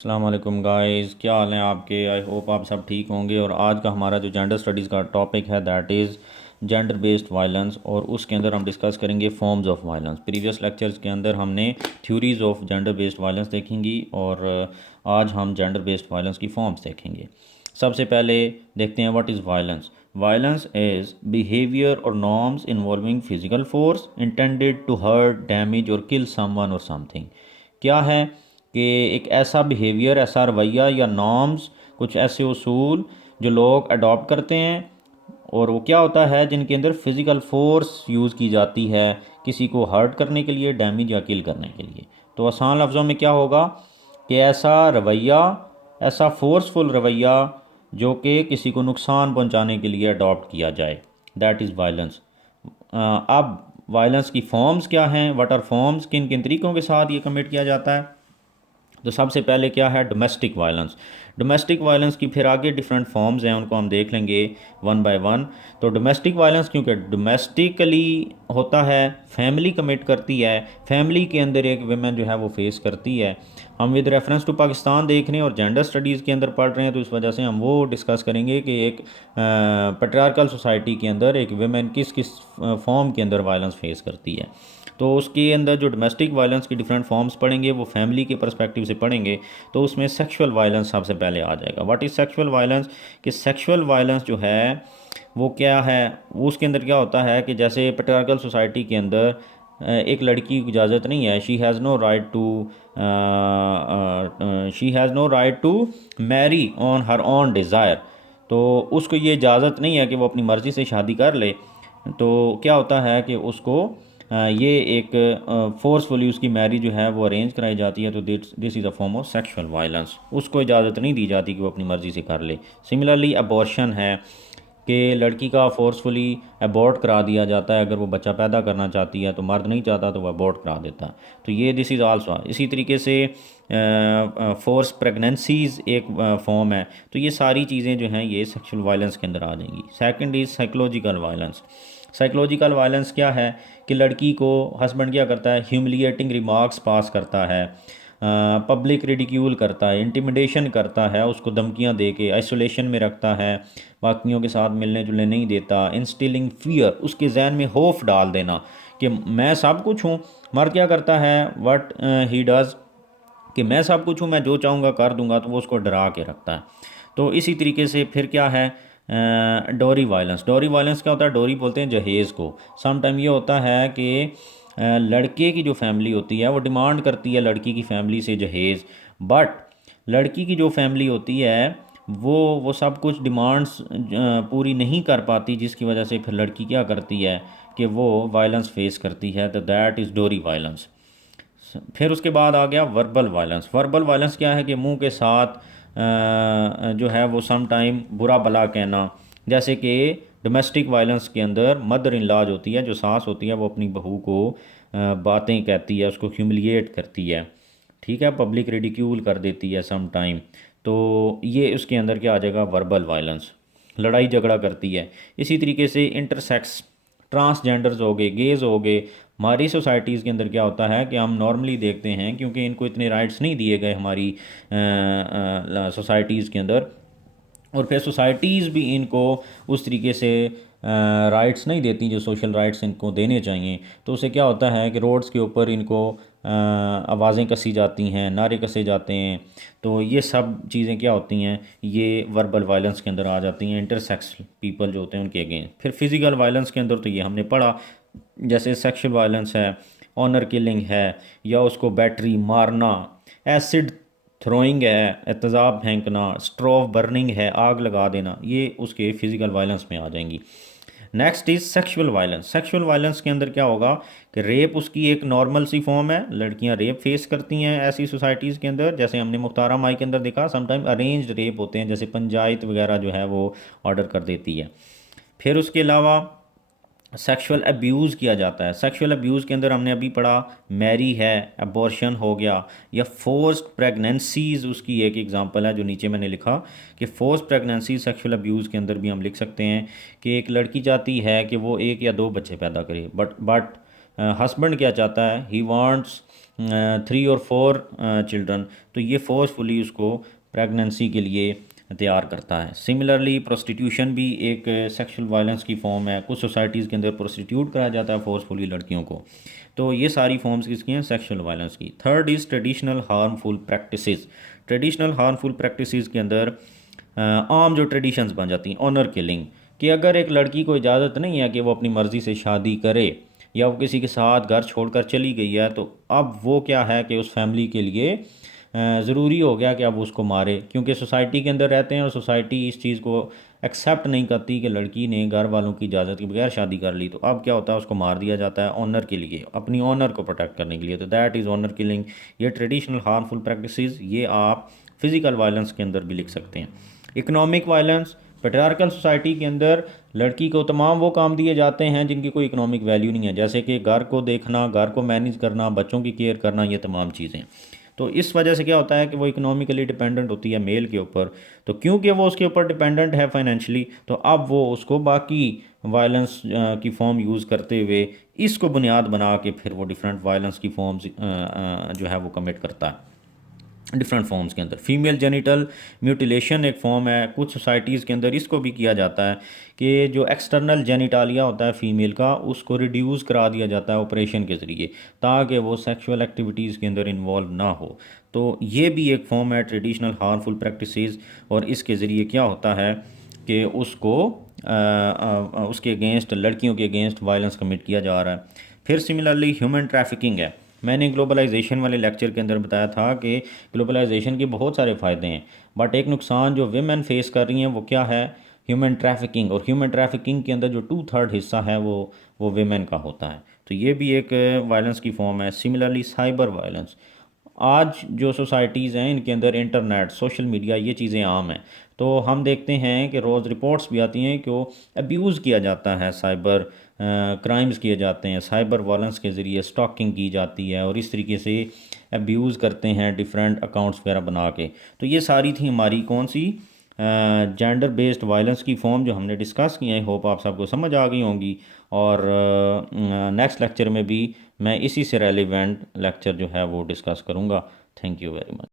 अस्सलाम वालेकुम गाइस, क्या हाल हैं आपके। आई होप आप सब ठीक होंगे। और आज का हमारा जो जेंडर स्टडीज़ का टॉपिक है that is gender based violence, और उसके अंदर हम डिस्कस करेंगे forms of violence. Previous lectures के अंदर हमने theories of gender based violence देखेंगी, और आज हम जेंडर बेस्ड वायलेंस की फॉर्म्स देखेंगे। सबसे पहले देखते हैं what is violence. Violence is behaviour और norms involving physical force intended to hurt, damage और किल समवन और समथिंग। क्या है कि एक ऐसा बिहेवियर, ऐसा रवैया या नॉर्म्स, कुछ ऐसे उसूल जो लोग अडॉप्ट करते हैं, और वो क्या होता है जिनके अंदर फिज़िकल फोर्स यूज़ की जाती है किसी को हर्ट करने के लिए, डैमेज या किल करने के लिए। तो आसान लफ्ज़ों में क्या होगा कि ऐसा रवैया, ऐसा फोर्सफुल रवैया जो कि किसी को नुकसान पहुंचाने के लिए अडॉप्ट किया जाए, दैट इज़ वायलेंस। अब वायलेंस की फॉर्म्स क्या हैं, व्हाट आर फॉर्म्स, किन किन तरीक़ों के साथ ये कमिट किया जाता है। तो सबसे पहले क्या है, डोमेस्टिक वायलेंस। डोमेस्टिक वायलेंस की फिर आगे डिफरेंट फॉर्म्स हैं, उनको हम देख लेंगे वन बाय वन। तो डोमेस्टिक वायलेंस क्योंकि डोमेस्टिकली होता है, फैमिली कमिट करती है, फैमिली के अंदर एक वुमेन जो है वो फेस करती है। हम विद रेफरेंस टू पाकिस्तान देख रहे हैं और जेंडर स्टडीज़ के अंदर पढ़ रहे हैं, तो इस वजह से हम वो डिस्कस करेंगे कि एक पेट्रियार्कल सोसाइटी के अंदर एक वुमेन किस किस फॉर्म के अंदर वायलेंस फेस करती है। तो उसके अंदर जो डोमेस्टिक वायलेंस की डिफरेंट फॉर्म्स पढ़ेंगे, वो फैमिली के पर्सपेक्टिव से पढ़ेंगे। तो उसमें सेक्सुअल वायलेंस सबसे पहले आ जाएगा। व्हाट इज़ सेक्सुअल वायलेंस, कि सेक्सुअल वायलेंस जो है वो क्या है, वो उसके अंदर क्या होता है कि जैसे पेट्रियार्कल सोसाइटी के अंदर एक लड़की की इजाज़त नहीं है, she has no right to marry on her own desire. तो उसको ये इजाज़त नहीं है कि वो अपनी मर्ज़ी से शादी कर ले। तो क्या होता है कि उसको ये एक फोर्सफुली उसकी मैरिज जो है वो अरेंज कराई जाती है। तो this is a form of sexual violence. उसको इजाज़त नहीं दी जाती कि वो अपनी मर्ज़ी से कर ले। सिमिलरली अबॉर्शन है कि लड़की का फोर्सफुली अबॉर्ट करा दिया जाता है। अगर वो बच्चा पैदा करना चाहती है तो मर्द नहीं चाहता तो वह अबॉर्ट करा देता है। तो ये दिस इज़ आल्सो। इसी तरीके से फोर्स प्रेगनेंसीज़ एक फॉर्म है। तो ये सारी चीज़ें जो हैं ये सेक्सुअल वायलेंस के अंदर आ जाएंगी। Second is psychological violence. Psychological violence क्या है कि लड़की को हस्बैंड क्या करता है, ह्यूमिलिएटिंग रिमार्क्स पास करता है, पब्लिक रिडिक्यूल करता है, इंटिमिडेशन करता है, उसको धमकियां दे के आइसोलेशन में रखता है, बाकियों के साथ मिलने जुलने नहीं देता। इंस्टिलिंग फियर, उसके जहन में खौफ डाल देना कि मैं सब कुछ हूँ। मर्द क्या करता है, व्हाट ही डज़, कि मैं सब कुछ हूँ, मैं जो चाहूँगा कर दूंगा, तो वो उसको डरा के रखता है। तो इसी तरीके से फिर क्या है, डोरी वायलेंस। डोरी वायलेंस क्या होता है, डोरी बोलते हैं जहेज़ को। सम टाइम ये होता है कि लड़के की जो फैमिली होती है वो डिमांड करती है लड़की की फैमिली से जहेज़, बट लड़की की जो फैमिली होती है वो सब कुछ डिमांड्स पूरी नहीं कर पाती, जिसकी वजह से फिर लड़की क्या करती है कि वो वायलेंस फेस करती है। तो दैट इज़ डोरी वायलेंस। फिर उसके बाद आ गया वर्बल वायलेंस। वर्बल वायलेंस क्या है कि मुंह के साथ जो है वो सम टाइम बुरा भला कहना। जैसे कि डोमेस्टिक वायलेंस के अंदर मदर इन लॉ होती है, जो सास होती है, वो अपनी बहू को बातें कहती है, उसको ह्यूमिलिएट करती है, ठीक है, पब्लिक रिडिक्यूल कर देती है सम टाइम। तो ये उसके अंदर क्या आ जाएगा, वर्बल वायलेंस, लड़ाई झगड़ा करती है। इसी तरीके से इंटरसेक्स, ट्रांसजेंडर्स हो गए, गेज हो गए। हमारी सोसाइटीज़ के अंदर क्या होता है कि हम नॉर्मली देखते हैं, क्योंकि इनको इतने राइट्स नहीं दिए गए हमारी सोसाइटीज़ के अंदर, और फिर सोसाइटीज़ भी इनको उस तरीके से राइट्स नहीं देती जो सोशल राइट्स इनको देने चाहिए। तो उससे क्या होता है कि रोड्स के ऊपर इनको आवाज़ें कसी जाती हैं, नारे कसे जाते हैं। तो ये सब चीज़ें क्या होती हैं, ये वर्बल वायलेंस के अंदर आ जाती हैं, इंटरसेक्स पीपल जो होते हैं उनके अगेंस्ट। फिर फिज़िकल वायलेंस के अंदर तो ये हमने पढ़ा, जैसे सेक्सुअल वायलेंस है, ऑनर किलिंग है, या उसको बैटरी मारना, एसिड थ्रोइंग है, एहतजाब फेंकना, स्ट्रॉ बर्निंग है, आग लगा देना, ये उसके फिज़िकल वायलेंस में आ जाएंगी। Next is sexual violence. Sexual violence के अंदर क्या होगा कि रेप उसकी एक नॉर्मल सी फॉर्म है। लड़कियां रेप फेस करती हैं ऐसी सोसाइटीज़ के अंदर, जैसे हमने मुख्तारा माई के अंदर देखा। समटाइम अरेंज्ड रेप होते हैं, जैसे पंचायत वगैरह जो है वो ऑर्डर कर देती है। फिर उसके अलावा सेक्सुअल अब्यूज़ किया जाता है। सेक्सुअल अब्यूज़ के अंदर हमने अभी पढ़ा, मैरी है, अबॉर्शन हो गया, या फोर्स्ड प्रेगनेंसीज़ उसकी एक एग्जांपल है जो नीचे मैंने लिखा कि फोर्स्ड प्रेगनेंसी सेक्सुअल अब्यूज़ के अंदर भी हम लिख सकते हैं कि एक लड़की चाहती है कि वो एक या दो बच्चे पैदा करे, बट हस्बैंड क्या चाहता है, ही वांट्स 3 और 4 चिल्ड्रन, तो ये फोर्सफुली उसको प्रेगनेंसी के लिए तैयार करता है। सिमिलरली प्रोस्टिट्यूशन भी एक सेक्सुअल वायलेंस की फॉर्म है। कुछ सोसाइटीज़ के अंदर प्रोस्टिट्यूट कराया जाता है फोर्सफुली लड़कियों को। तो ये सारी फॉर्म्स किसकी हैं? सेक्सुअल वायलेंस की। Third is traditional harmful practices. Traditional harmful practices के अंदर आम जो ट्रेडिशंस बन जाती हैं, ऑनर किलिंग, कि अगर एक लड़की को इजाज़त नहीं है कि वो अपनी मर्ज़ी से शादी करे या वो किसी के साथ घर छोड़कर चली गई है, तो अब वो क्या है कि उस फैमिली के लिए ज़रूरी हो गया कि अब उसको मारे, क्योंकि सोसाइटी के अंदर रहते हैं और सोसाइटी इस चीज़ को एक्सेप्ट नहीं करती कि लड़की ने घर वालों की इजाज़त के बगैर शादी कर ली। तो अब क्या होता है, उसको मार दिया जाता है ऑनर के लिए, अपनी ऑनर को प्रोटेक्ट करने के लिए। तो दैट इज़ ऑनर किलिंग। ये ट्रेडिशनल हार्मफुल प्रैक्टिसेस, ये आप फिज़िकल वायलेंस के अंदर भी लिख सकते हैं। इकोनॉमिक वायलेंस, पेट्रियार्कल सोसाइटी के अंदर लड़की को तमाम वो काम दिए जाते हैं जिनकी कोई इकोनॉमिक वैल्यू नहीं है, जैसे कि घर को देखना, घर को मैनेज करना, बच्चों की केयर करना, ये तमाम चीज़ें। तो इस वजह से क्या होता है कि वो इकोनॉमिकली डिपेंडेंट होती है मेल के ऊपर। तो क्योंकि वो उसके ऊपर डिपेंडेंट है फाइनेंशियली, तो अब वो उसको बाकी वायलेंस की फॉर्म यूज़ करते हुए इसको बुनियाद बना के फिर वो डिफरेंट वायलेंस की फॉर्म्स जो है वो कमिट करता है डिफरेंट फॉर्म्स के अंदर। फीमेल जेनिटल म्यूटिलेशन एक फॉर्म है। कुछ सोसाइटीज़ के अंदर इसको भी किया जाता है कि जो एक्सटर्नल जेनिटालिया होता है फीमेल का, उसको रिड्यूस करा दिया जाता है ऑपरेशन के ज़रिए, ताकि वो सेक्सुअल एक्टिविटीज़ के अंदर इन्वॉल्व ना हो। तो ये भी एक फॉर्म है ट्रेडिशनल हार्मफुल प्रैक्टिसेस, और इसके ज़रिए क्या होता है कि उसको उसके अगेंस्ट, लड़कियों के अगेंस्ट वायलेंस कमिट किया जा रहा है। फिर सिमिलरली ह्यूमन ट्रैफिकिंग है। मैंने ग्लोबलाइजेशन वाले लेक्चर के अंदर बताया था कि ग्लोबलाइजेशन के बहुत सारे फ़ायदे हैं, बट एक नुकसान जो विमेन फेस कर रही हैं वो क्या है? Human trafficking. और ह्यूमन ट्रैफिकिंग के अंदर जो 2/3 हिस्सा है वो विमेन का होता है। तो ये भी एक वायलेंस की फॉर्म है। सिमिलरली साइबर वायलेंस, आज जो सोसाइटीज़ हैं इनके अंदर इंटरनेट, सोशल मीडिया, ये चीज़ें आम हैं। तो हम देखते हैं कि रोज़ रिपोर्ट्स भी आती हैं कि वो अब्यूज़ किया जाता है, साइबर क्राइम्स किए जाते हैं, साइबर वायलेंस के ज़रिए स्टॉकिंग की जाती है और इस तरीके से अब्यूज़ करते हैं डिफरेंट अकाउंट्स वगैरह बना के। तो ये सारी थी हमारी कौन सी जेंडर बेस्ड वायलेंस की फॉर्म जो हमने डिस्कस की है। होप आप सबको समझ आ गई होंगी, और नेक्स्ट लेक्चर में भी मैं इसी से रेलिवेंट लेक्चर जो है वो डिस्कस करूँगा। Thank you very much.